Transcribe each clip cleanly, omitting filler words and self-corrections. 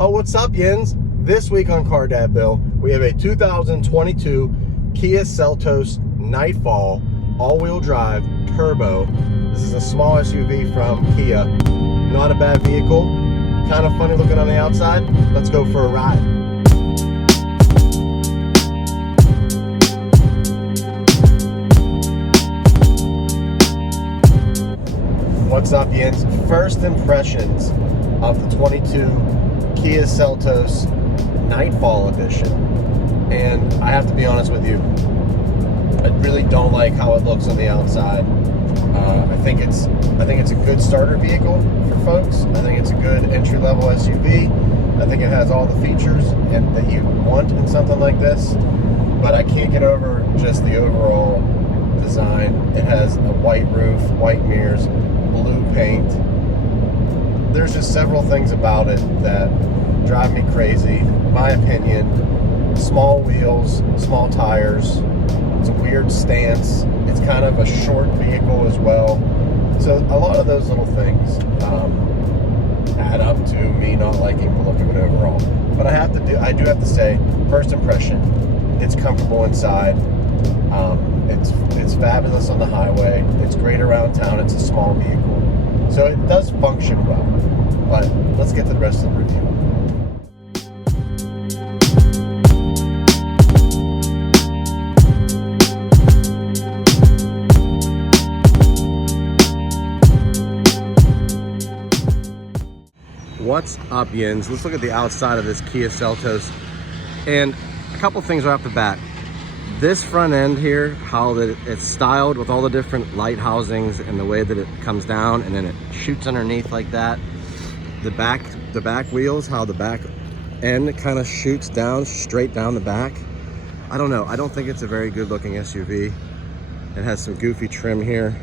Oh, what's up, Yins? This week on Car Dad Bill, we have a 2022 Kia Seltos Nightfall all-wheel drive turbo. This is a small SUV from Kia. Not a bad vehicle. Kind of funny looking on the outside. Let's go for a ride. What's up, Yins? First impressions of the 22 Kia Seltos Nightfall edition, and I have to be honest with you, I really don't like how it looks on the outside. I think it's a good starter vehicle for folks. I think it's a good entry-level SUV. I think it has all the features and that you want in something like this, but I can't get over just the overall design. It has a white roof, white mirrors, blue paint. There's just several things about it that drive me crazy. In my opinion, small wheels, small tires. It's a weird stance. It's kind of a short vehicle as well. So a lot of those little things add up to me not liking the look of it overall. But I do have to say, first impression, it's comfortable inside. It's fabulous on the highway. It's great around town. It's a small vehicle. So it does function well, but let's get to the rest of the review. What's up, Yins? Let's look at the outside of this Kia Seltos, and a couple things right off the bat. This front end here, how that it's styled with all the different light housings and the way that it comes down and then it shoots underneath like that. The back wheels, how the back end kind of shoots down straight down the back. I don't know. I don't think it's a very good looking SUV. It has some goofy trim here.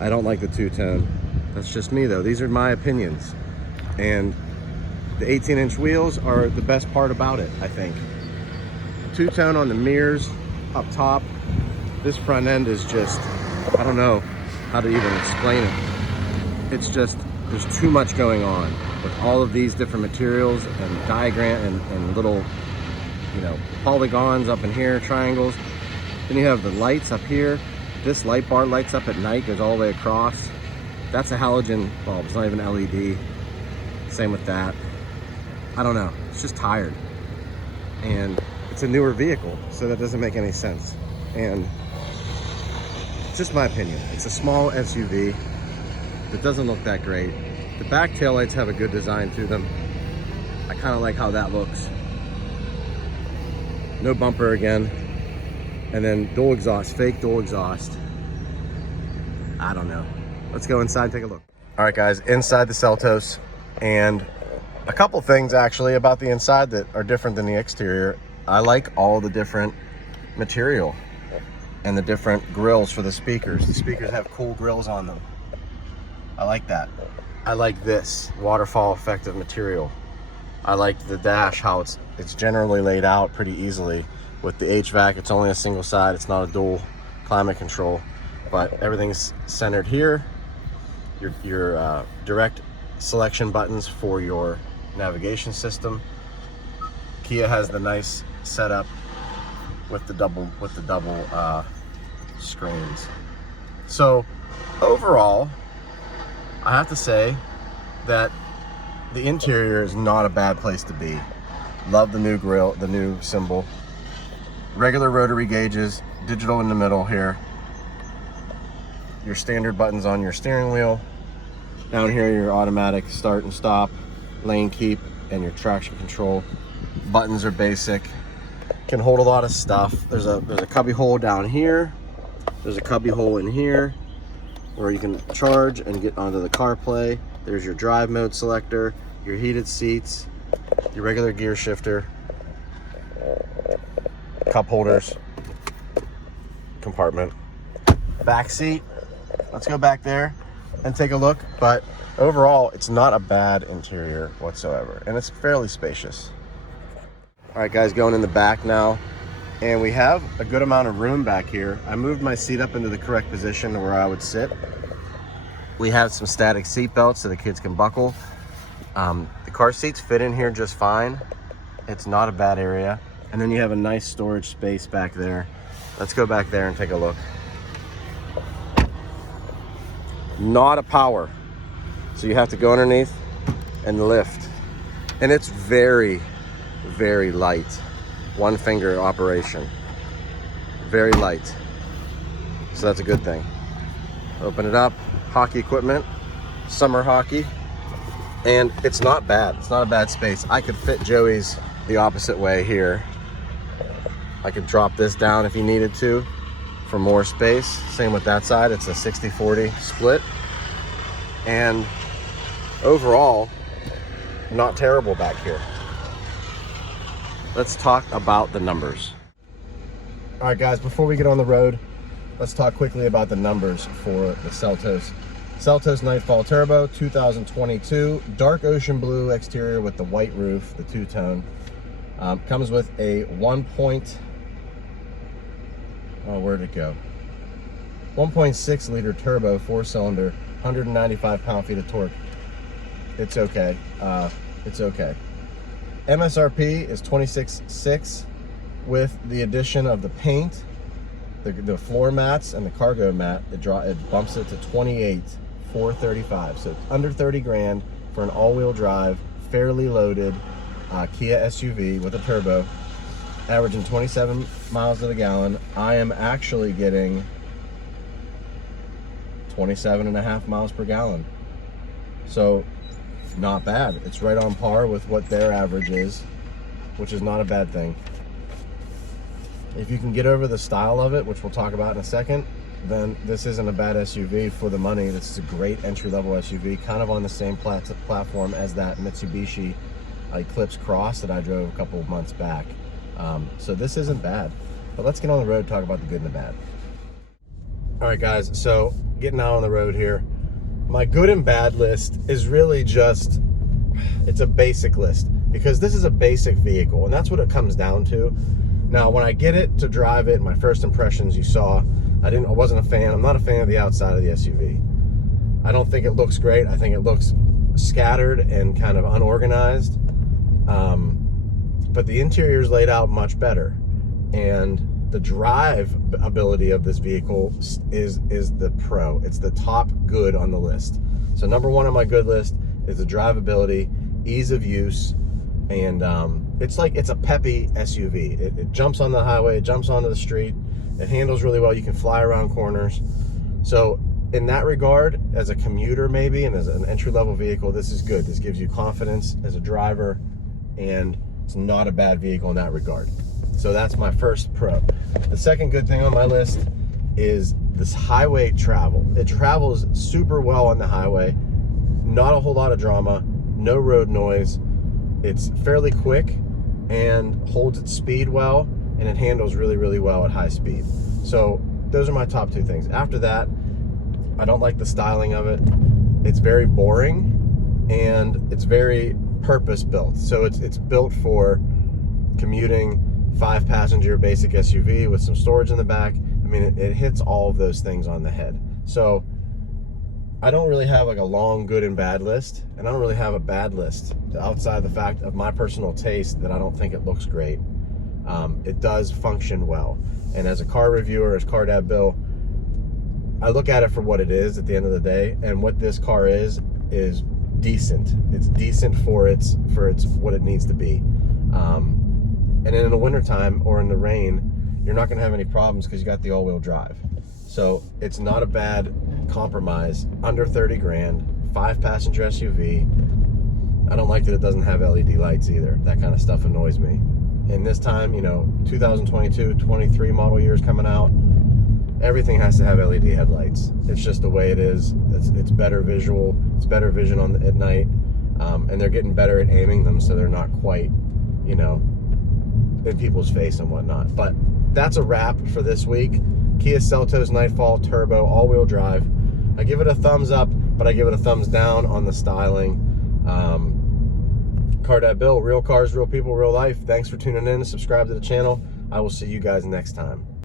I don't like the two-tone. That's just me though. These are my opinions. And the 18-inch wheels are the best part about it, I think. Two-tone on the mirrors up top. This front end is just, I don't know how to even explain it. It's just, there's too much going on with all of these different materials and diagram and little, you know, polygons up in here, triangles. Then you have the lights up here. This light bar lights up at night, goes all the way across. That's a halogen bulb, it's not even LED. Same with that. I don't know, it's just tired. And it's a newer vehicle, so that doesn't make any sense. And it's just my opinion. It's a small SUV that doesn't look that great. The back taillights have a good design to them. I kind of like how that looks. No bumper again. And then dual exhaust, fake dual exhaust. I don't know. Let's go inside and take a look. All right, guys, inside the Seltos. And a couple things actually about the inside that are different than the exterior. I like all the different material and the different grills for the speakers. The speakers have cool grills on them. I like that. I like this waterfall effective material. I like the dash, how it's generally laid out pretty easily. With the HVAC, it's only a single side. It's not a dual climate control, but everything's centered here. Your direct selection buttons for your navigation system. Kia has the nice setup with the double screens. So overall, I have to say that the interior is not a bad place to be. Love the new grille, the new symbol. Regular rotary gauges, digital in the middle here. Your standard buttons on your steering wheel. Down here, your automatic start and stop, lane keep, and your traction control. Buttons are basic. Can hold a lot of stuff. There's a cubby hole down here. There's a cubby hole in here where you can charge and get onto the CarPlay. There's your drive mode selector, your heated seats, your regular gear shifter, cup holders, compartment, back seat. Let's go back there and take a look. But overall, it's not a bad interior whatsoever, and it's fairly spacious. All right, guys, going in the back now, and we have a good amount of room back here. I moved my seat up into the correct position where I would sit. We have some static seat belts so the kids can buckle. The car seats fit in here just fine. It's not a bad area. And then you have a nice storage space back there. Let's go back there and take a look. Not a power. So you have to go underneath and lift. And it's very, very light. One finger operation. Very light. So that's a good thing. Open it up. Hockey equipment. Summer hockey. And it's not bad. It's not a bad space. I could fit Joey's the opposite way here. I could drop this down if you needed to for more space. Same with that side. It's a 60-40 split. And overall, not terrible back here. Let's talk about the numbers. All right, guys, before we get on the road, let's talk quickly about the numbers for the Seltos. Seltos Nightfall Turbo, 2022, dark ocean blue exterior with the white roof, the two-tone. Comes with a where'd it go? 1.6 liter turbo, 4-cylinder, 195 pound-feet of torque. It's okay. It's okay. MSRP is $26,600 with the addition of the paint, the floor mats, and the cargo mat. It bumps it to $28,435. So it's under 30 grand for an all-wheel drive, fairly loaded Kia SUV with a turbo, averaging 27 miles to the gallon. I am actually getting 27.5 miles per gallon. So not bad. It's right on par with what their average is, which is not a bad thing. If you can get over the style of it, which we'll talk about in a second, then this isn't a bad SUV for the money. This is a great entry-level SUV, kind of on the same platform as that Mitsubishi Eclipse Cross that I drove a couple of months back. So this isn't bad. But let's get on the road and talk about the good and the bad. All right, guys, so getting out on the road here. My good and bad list is really just, it's a basic list because this is a basic vehicle and that's what it comes down to. Now, when I get it to drive it, my first impressions you saw, I wasn't a fan. I'm not a fan of the outside of the SUV. I don't think it looks great. I think it looks scattered and kind of unorganized. But the interior is laid out much better. And the drive ability of this vehicle is the pro. It's the top good on the list. So number one on my good list is the drivability, ease of use, and it's a peppy SUV. It jumps on the highway, it jumps onto the street, it handles really well. You can fly around corners. So in that regard, as a commuter maybe, and as an entry-level vehicle, this is good. This gives you confidence as a driver, and it's not a bad vehicle in that regard. So that's my first pro. The second good thing on my list is this highway travel. It travels super well on the highway. Not a whole lot of drama, no road noise. It's fairly quick and holds its speed well, and it handles really, really well at high speed. So those are my top two things. After that, I don't like the styling of it. It's very boring and it's very purpose-built. So it's built for commuting, 5-passenger basic SUV with some storage in the back. I mean, it hits all of those things on the head. So I don't really have like a long good and bad list, and I don't really have a bad list outside the fact of my personal taste that I don't think it looks great. It does function well. And as a car reviewer, as Car Dad Bill, I look at it for what it is at the end of the day, and what this car is decent. It's decent for its what it needs to be. And in the wintertime or in the rain, you're not gonna have any problems because you got the all-wheel drive. So it's not a bad compromise. Under 30 grand, 5-passenger SUV. I don't like that it doesn't have LED lights either. That kind of stuff annoys me. And this time, 2022, 23 model years coming out, everything has to have LED headlights. It's just the way it is. It's better visual. It's better vision at night. And they're getting better at aiming them so they're not quite, in people's face and whatnot. But that's a wrap for this week. Kia Seltos Nightfall Turbo all-wheel drive. I give it a thumbs up, but I give it a thumbs down on the styling. Car Dad Bill, real cars, real people, real life. Thanks for tuning in. Subscribe to the channel. I will see you guys next time.